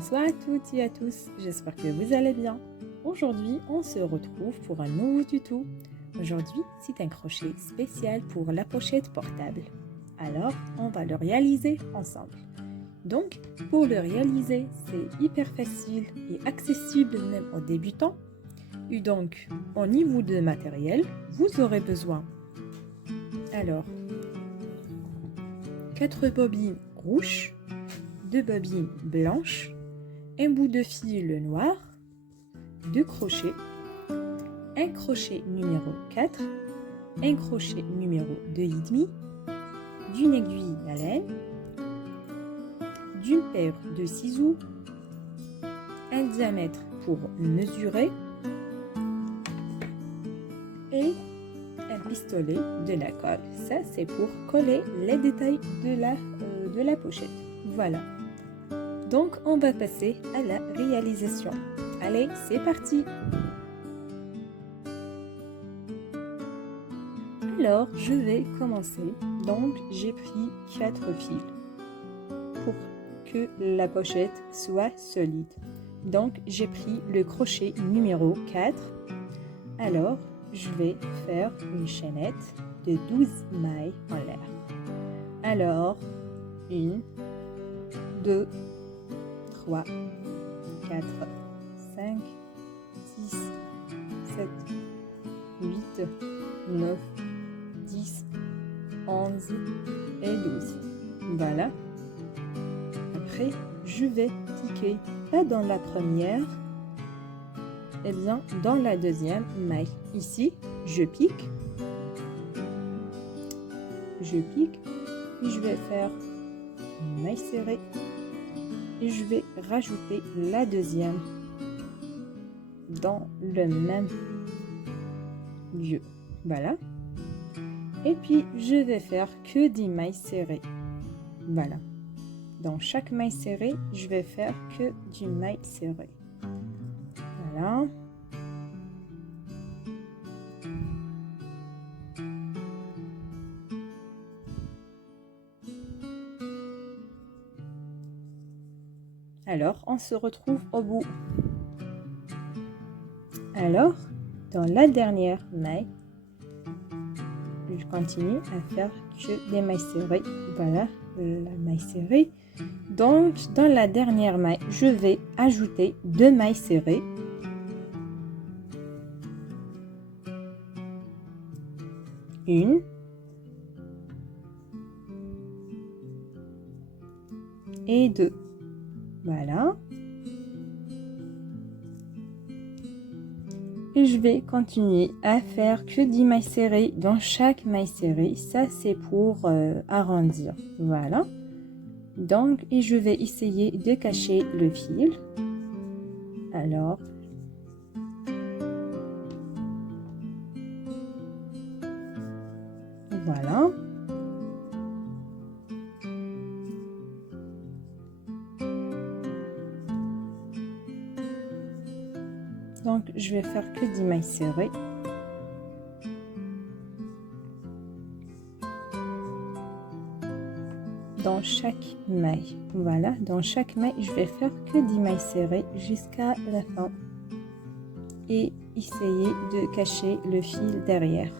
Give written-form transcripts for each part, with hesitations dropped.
Bonsoir à toutes et à tous, j'espère que vous allez bien. Aujourd'hui, on se retrouve pour un nouveau tuto. Aujourd'hui, c'est un crochet spécial pour la pochette portable. Alors, on va le réaliser ensemble. Donc, pour le réaliser, c'est hyper facile et accessible même aux débutants. Et donc, au niveau de matériel, vous aurez besoin. Alors, 4 bobines rouges, 2 bobines blanches, un bout de fil noir, 2 crochets, un crochet numéro 4, un crochet numéro 2,5, d'une aiguille à laine, d'une paire de ciseaux, un diamètre pour mesurer et un pistolet de la colle. Ça, c'est pour coller les détails de la pochette. Voilà. Donc, on va passer à la réalisation. Allez, c'est parti! Alors, je vais commencer. Donc, j'ai pris 4 fils pour que la pochette soit solide. Donc, j'ai pris le crochet numéro 4. Alors, je vais faire une chaînette de 12 mailles en l'air. Alors, 1, 2, 3, 4, 5, 6, 7, 8, 9, 10, 11 et 12. Voilà. Après, je vais piquer pas dans la première, et bien dans la deuxième maille. Ici, je pique, et je vais faire une maille serrée et je vais rajouter la deuxième dans le même lieu. Voilà. Et puis, je vais faire que des mailles serrées. Voilà. Dans chaque maille serrée, je vais faire que du maille serrée. Voilà. Alors, on se retrouve au bout. Alors, dans la dernière maille, je continue à faire que des mailles serrées. Voilà, la maille serrée. Donc, dans la dernière maille, je vais ajouter 2 mailles serrées. Une. Et 2. Voilà. Et je vais continuer à faire que 10 mailles serrées dans chaque maille serrée. Ça, c'est pour arrondir. Voilà. Donc, et je vais essayer de cacher le fil. Alors, voilà. Donc, je vais faire que 10 mailles serrées. Dans chaque maille. Voilà, dans chaque maille, je vais faire que 10 mailles serrées jusqu'à la fin. Et essayer de cacher le fil derrière.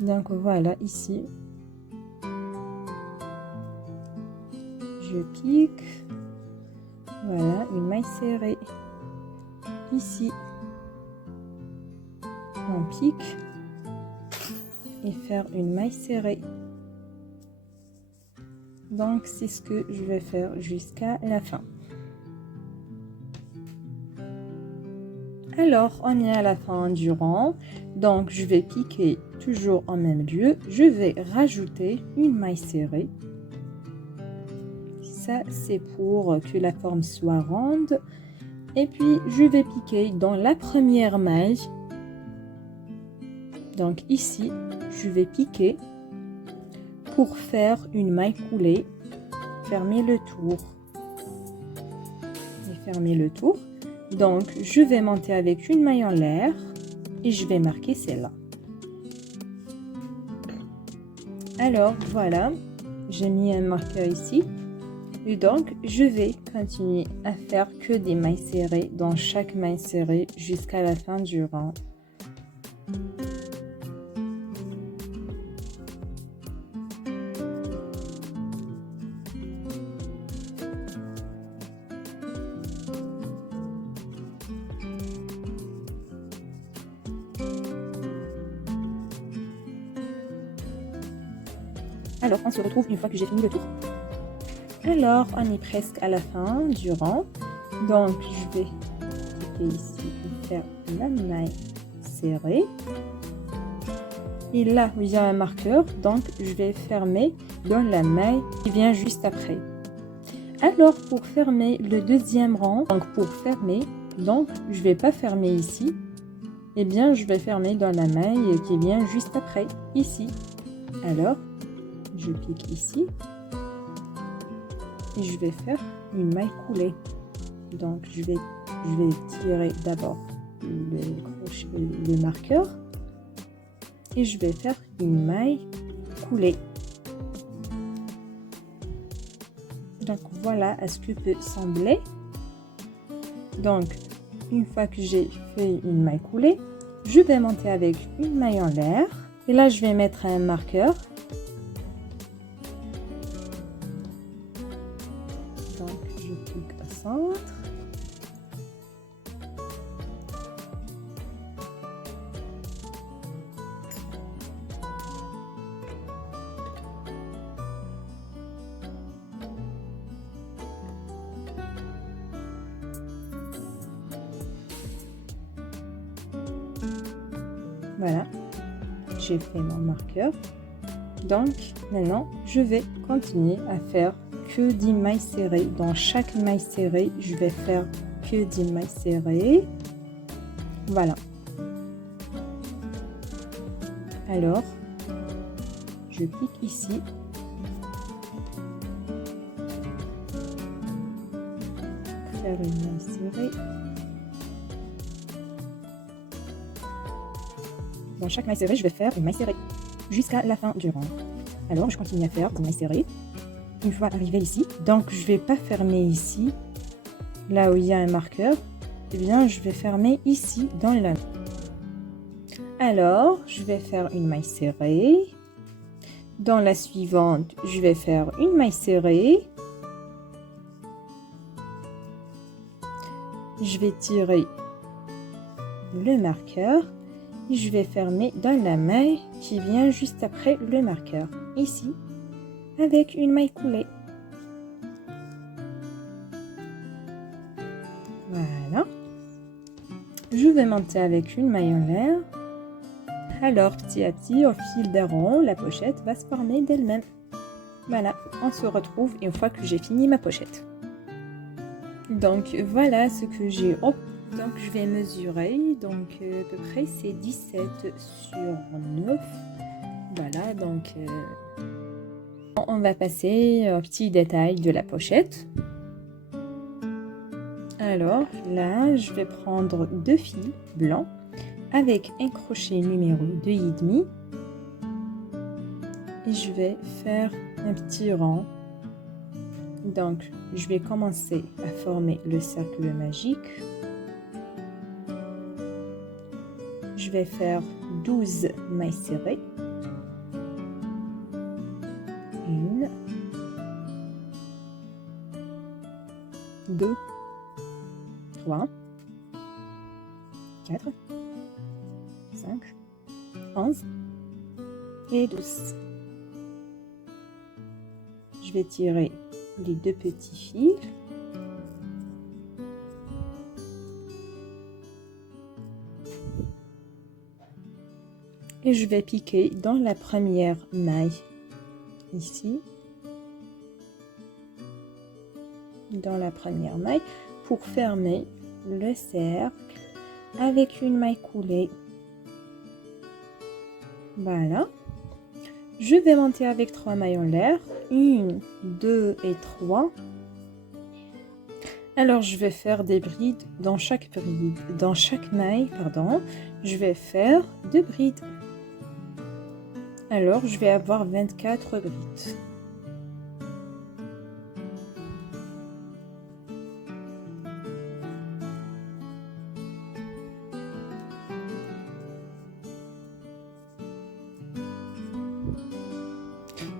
Donc, voilà, ici. Je pique, voilà, une maille serrée, ici, on pique et faire une maille serrée. Donc, c'est ce que je vais faire jusqu'à la fin. Alors, on est à la fin du rang, donc je vais piquer toujours en même lieu. Je vais rajouter une maille serrée. Ça, c'est pour que la forme soit ronde. Et puis, je vais piquer dans la première maille. Donc ici, je vais piquer pour faire une maille coulée. Fermer le tour. Et fermer le tour. Donc, je vais monter avec une maille en l'air et je vais marquer celle-là. Alors voilà, j'ai mis un marqueur ici. Et donc, je vais continuer à faire que des mailles serrées dans chaque maille serrée jusqu'à la fin du rang. Alors, on se retrouve une fois que j'ai fini le tour. Alors, on est presque à la fin du rang. Donc, je vais cliquer ici et faire la maille serrée. Et là, il y a un marqueur, donc je vais fermer dans la maille qui vient juste après. Alors, pour fermer le deuxième rang, je vais pas fermer ici. Eh bien, je vais fermer dans la maille qui vient juste après, ici. Alors, je clique ici et je vais faire une maille coulée. Donc je vais tirer d'abord le marqueur et je vais faire une maille coulée. Donc voilà à ce que peut sembler. Donc une fois que j'ai fait une maille coulée, je vais monter avec une maille en l'air et là je vais mettre un marqueur. Donc, je clique au centre. Voilà, j'ai fait mon marqueur. Donc, maintenant, je vais continuer à faire que 10 mailles serrées. Dans chaque maille serrée, je vais faire que 10 mailles serrées. Voilà. Alors, je clique ici. Faire une maille serrée. Dans chaque maille serrée, je vais faire une maille serrée jusqu'à la fin du rang. Alors, je continue à faire des mailles serrées. Une fois arrivé ici, donc je vais pas fermer ici, là où il y a un marqueur, eh bien je vais fermer ici dans la. Alors, je vais faire une maille serrée. Dans la suivante, je vais faire une maille serrée. Je vais tirer le marqueur et je vais fermer dans la maille qui vient juste après le marqueur, ici, avec une maille coulée. Voilà. Je vais monter avec une maille en l'air. Alors, petit à petit, au fil des rangs, la pochette va se former d'elle-même. Voilà, on se retrouve une fois que j'ai fini ma pochette. Donc, voilà ce que j'ai obtenu. Donc, je vais mesurer. Donc, à peu près, c'est 17 sur 9. Voilà, donc, on va passer au petit détail de la pochette. Alors, là, je vais prendre 2 fils blancs avec un crochet numéro 2,5 et je vais faire un petit rang. Donc, je vais commencer à former le cercle magique. Je vais faire 12 mailles serrées. 1, 2, 3, 4, 5, 11 et 12. Je vais tirer les 2 petits fils. Et je vais piquer dans la première maille, ici, dans la première maille, pour fermer le cercle avec une maille coulée. Voilà. Je vais monter avec 3 mailles en l'air, 1, 2 et 3. Alors, je vais faire des brides dans chaque maille, je vais faire 2 brides. Alors, je vais avoir 24 brides.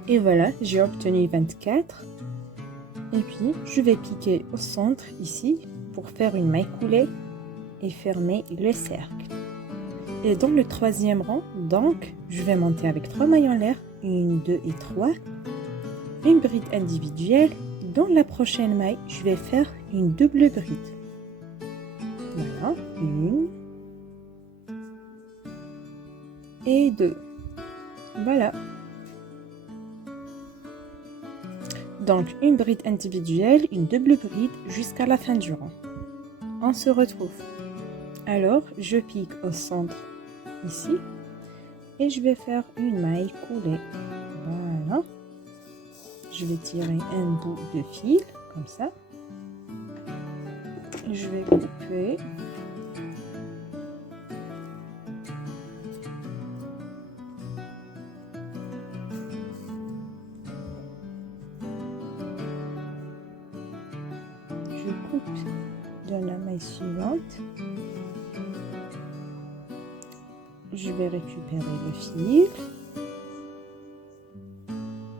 Et voilà, j'ai obtenu 24. Et puis, je vais piquer au centre ici pour faire une maille coulée et fermer le cercle. Et dans le troisième rang, donc, je vais monter avec 3 mailles en l'air, 1, 2 et 3, une bride individuelle. Dans la prochaine maille, je vais faire une double bride. Voilà, 1 et 2. Voilà. Donc, une bride individuelle, une double bride jusqu'à la fin du rang. On se retrouve. Alors, je pique au centre ici et je vais faire une maille coulée. Voilà. Je vais tirer un bout de fil comme ça. Je vais couper. Je coupe dans la maille suivante. Je vais récupérer le fil.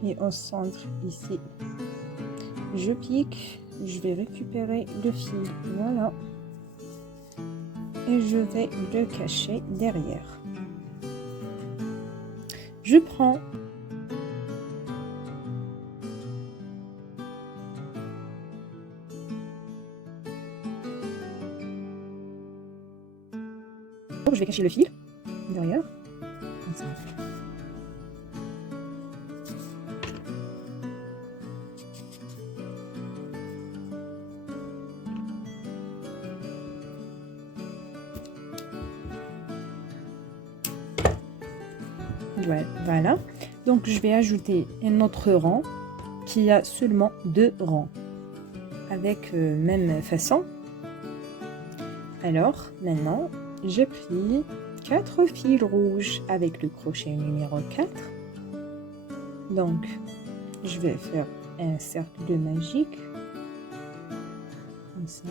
Et au centre ici, je pique. Je vais récupérer le fil. Voilà. Et je vais le cacher derrière. Je prends je vais cacher le fil derrière. Comme ça. Voilà. Donc je vais ajouter un autre rang qui a seulement 2 rangs avec même façon. Alors maintenant, j'ai pris 4 fils rouges avec le crochet numéro 4. Donc, je vais faire un cercle magique. Comme ça.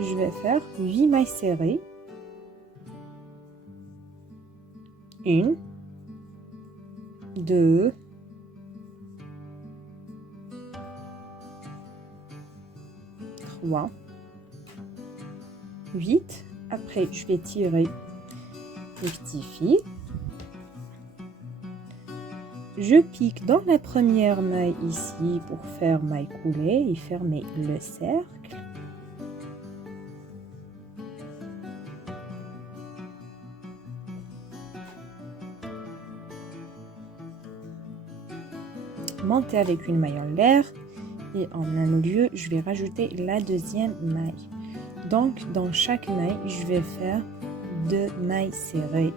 Je vais faire 8 mailles serrées. 1, 2, 3, 8. Après, je vais tirer les petits fils. Je pique dans la première maille ici pour faire maille coulée et fermer le cercle. Monter avec une maille en l'air et en un lieu, je vais rajouter la deuxième maille. Donc, dans chaque maille, je vais faire 2 mailles serrées.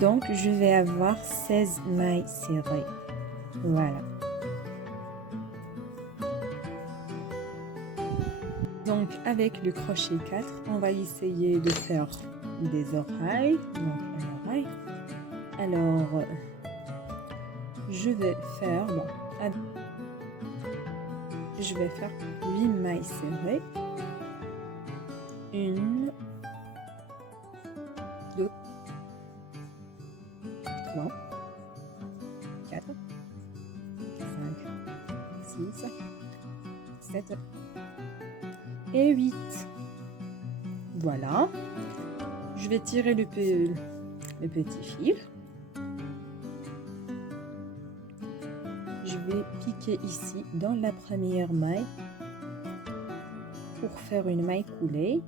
Donc, je vais avoir 16 mailles serrées. Voilà. Donc, avec le crochet 4, on va essayer de faire des oreilles. Donc, une oreille. Alors, je vais faire, je vais faire 8 mailles serrées. 1, 2, 3, 4, 5, 6, 7 et 8. Voilà. Je vais tirer le petit fil. Je vais piquer ici dans la première maille pour faire une maille coulée.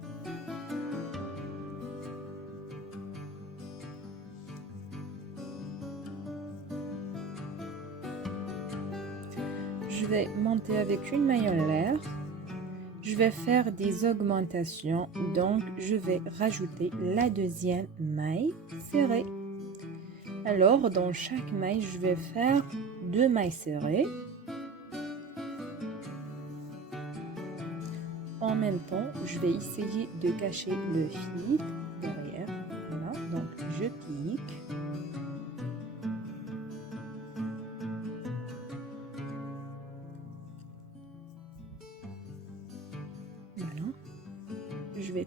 Je vais monter avec une maille en l'air. Je vais faire des augmentations, donc je vais rajouter la deuxième maille serrée. Alors, dans chaque maille, je vais faire 2 mailles serrées. En même temps, je vais essayer de cacher le fil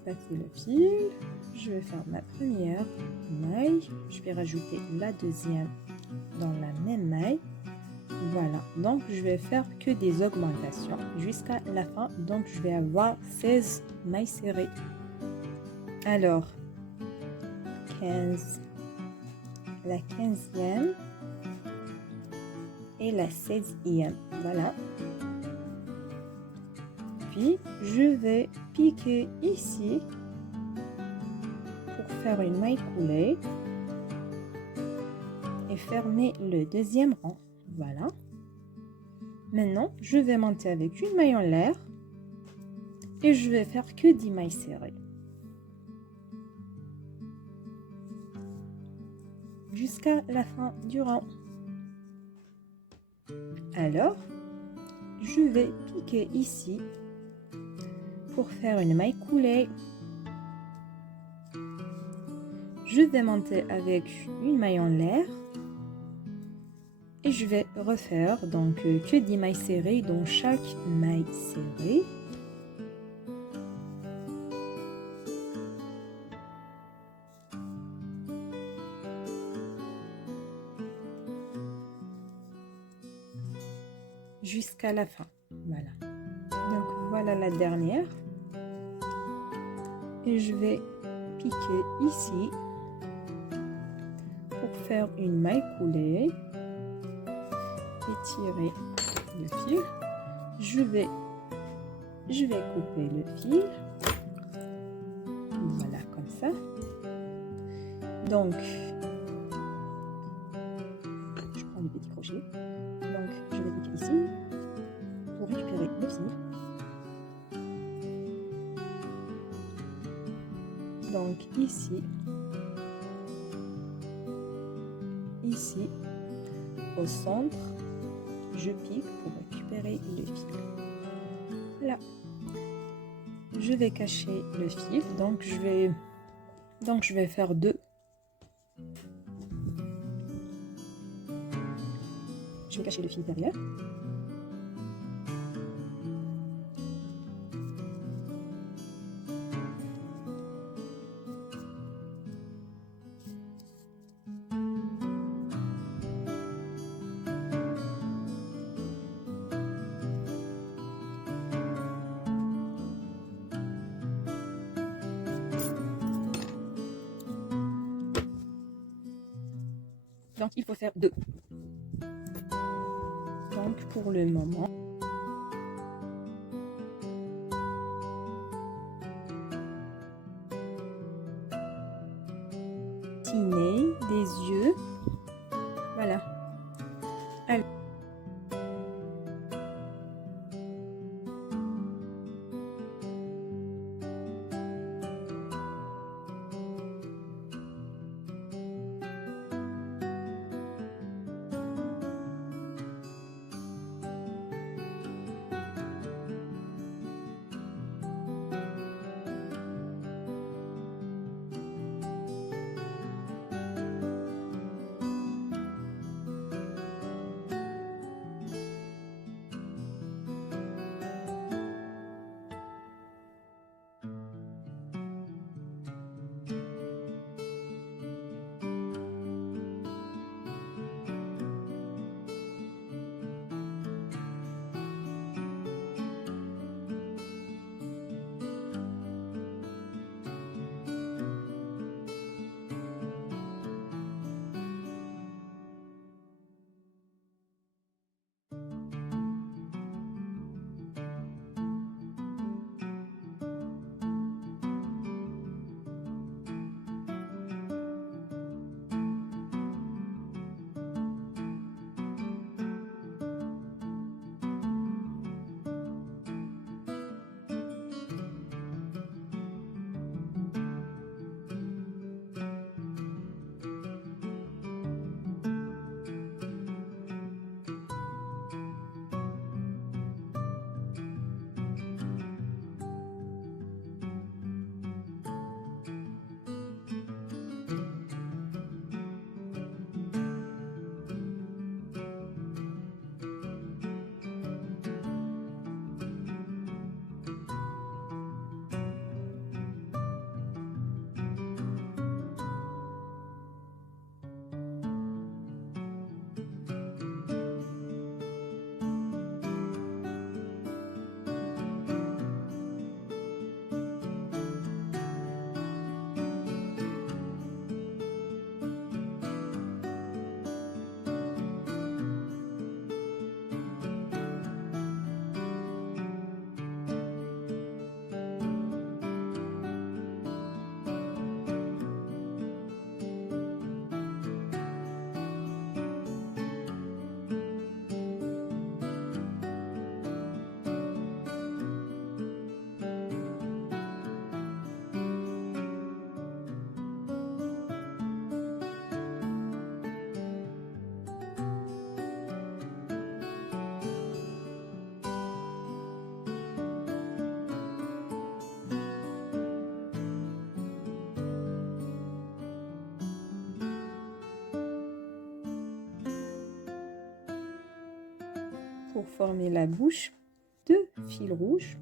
passer le fil. Je vais faire ma première maille. Je vais rajouter la deuxième dans la même maille. Voilà, donc je vais faire que des augmentations jusqu'à la fin. Donc je vais avoir 16 mailles serrées. Alors, 15, la 15e et la 16e. Voilà. Puis, je vais piquer ici pour faire une maille coulée et fermer le deuxième rang. Voilà. Maintenant, je vais monter avec une maille en l'air et je vais faire que 10 mailles serrées. Jusqu'à la fin du rang. Alors, je vais piquer ici pour faire une maille coulée. Je vais monter avec une maille en l'air et je vais refaire donc que 10 mailles serrées dans chaque maille serrée. Jusqu'à la fin. Voilà. Donc voilà la dernière. Et je vais piquer ici pour faire une maille coulée et tirer le fil. Je vais couper le fil. Voilà, comme ça. Donc, je prends le petit crochet. Donc, je vais piquer ici pour récupérer le fil. Donc ici, au centre, je pique pour récupérer le fil. Là, je vais cacher le fil. Donc je vais faire deux. Je vais cacher le fil derrière. Donc, il faut faire deux. Donc, pour le moment, dessiner des yeux. Voilà. Alors, pour former la bouche, 2 fils rouges.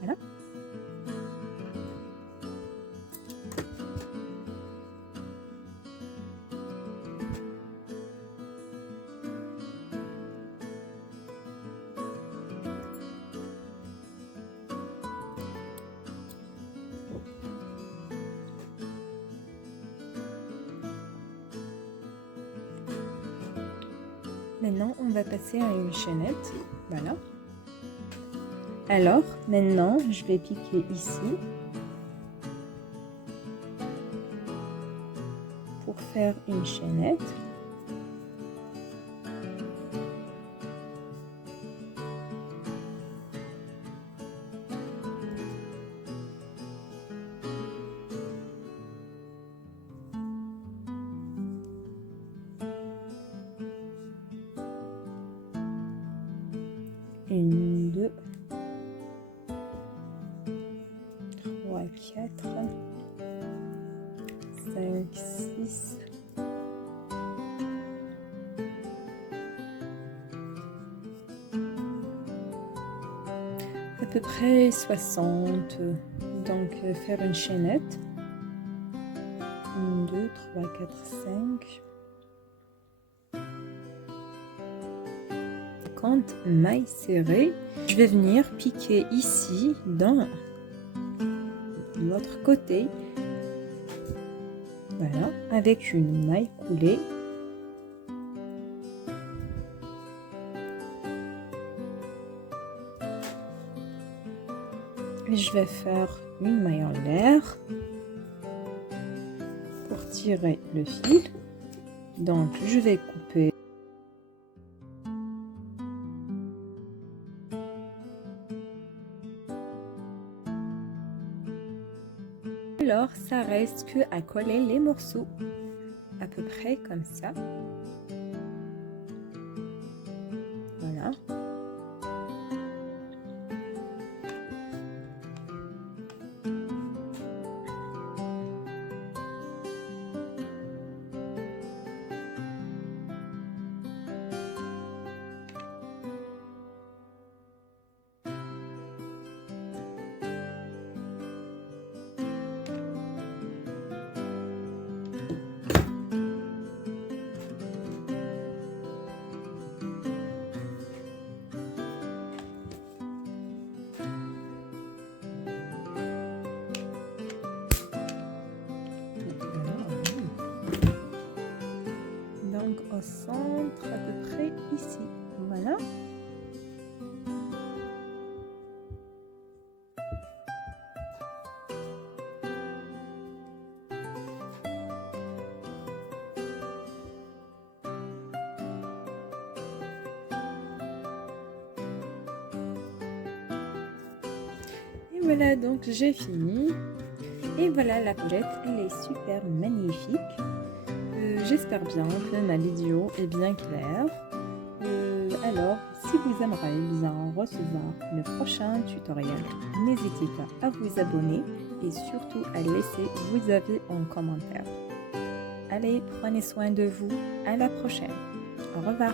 Voilà. Maintenant, on va passer à une chaînette. Voilà. Alors, maintenant, je vais piquer ici pour faire une chaînette. Une, 2, 3, 4, 5, 6, à peu près 60. Donc faire une chaînette. 1, 2, 3, 4, 5. Quand maille serrée, je vais venir piquer ici dans l'autre côté, voilà, avec une maille coulée. Et je vais faire une maille en l'air pour tirer le fil. Donc je vais couper. Alors, ça reste que à coller les morceaux, à peu près comme ça. Voilà. voilà, donc j'ai fini. Et voilà, la pochette, elle est super magnifique. J'espère bien que ma vidéo est bien claire. Alors, si vous aimeriez bien recevoir le prochain tutoriel, n'hésitez pas à vous abonner et surtout à laisser vos avis en commentaire. Allez, prenez soin de vous. À la prochaine. Au revoir.